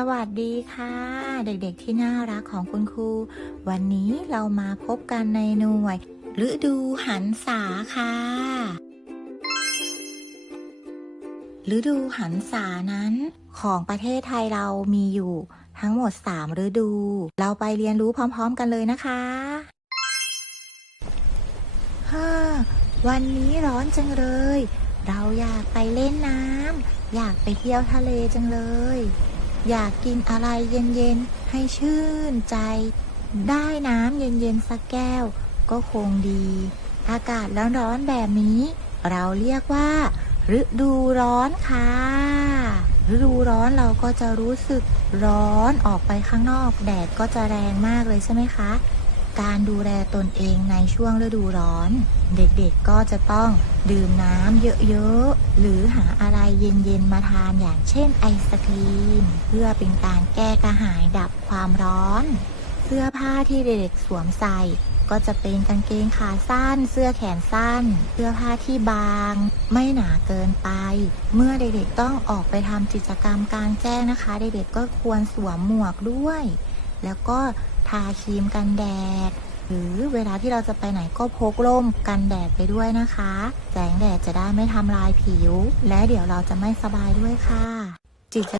สวัสดีค่ะ เด็กๆที่น่ารักของคุณครู วันนี้เรามาพบกันในหน่วยฤดูหันษาค่ะฤดูหันษานั้นของประเทศไทยเรามีอยู่ทั้งหมด 3 ฤดู เราไปเรียนรู้พร้อมๆกันเลยนะคะฮ่าวันนี้ร้อนจังเลย เราอยากไปเล่นน้ำอยากไปเที่ยวทะเลจังเลย อยากกินอะไรเย็นๆ ให้ชื่นใจ ได้น้ำเย็นๆ สักแก้ว ก็คงดี อากาศร้อนๆแบบนี้ เราเรียกว่าฤดูร้อนค่ะ ฤดูร้อนเราก็จะรู้สึกร้อนออกไปข้างนอก แดดก็จะแรงมากเลยใช่ไหมคะ การดูแลตนเองในช่วงฤดูร้อน เด็กๆก็จะต้องดื่มน้ำเยอะๆ หรือหาอะไรเย็นๆ มาทานอย่างเช่นไอศครีม เพื่อเป็นการแก้กระหายดับความร้อน เสื้อผ้าที่เด็กๆสวมใส่ก็จะเป็นกางเกงขาสั้น เสื้อแขนสั้น เสื้อผ้าที่บาง ไม่หนาเกินไป เมื่อเด็กๆต้องออกไปทำกิจกรรมกลางแจ้งนะคะ เด็กๆก็ควรสวมหมวกด้วย แล้วก็ทาครีมกันแดด หรือเวลาที่เราจะไปไหนก็พกร่มกันแดดไปด้วยนะคะ แสงแดดจะได้ไม่ทำลายผิว และเดี๋ยวเราจะไม่สบายด้วยค่ะ กิจ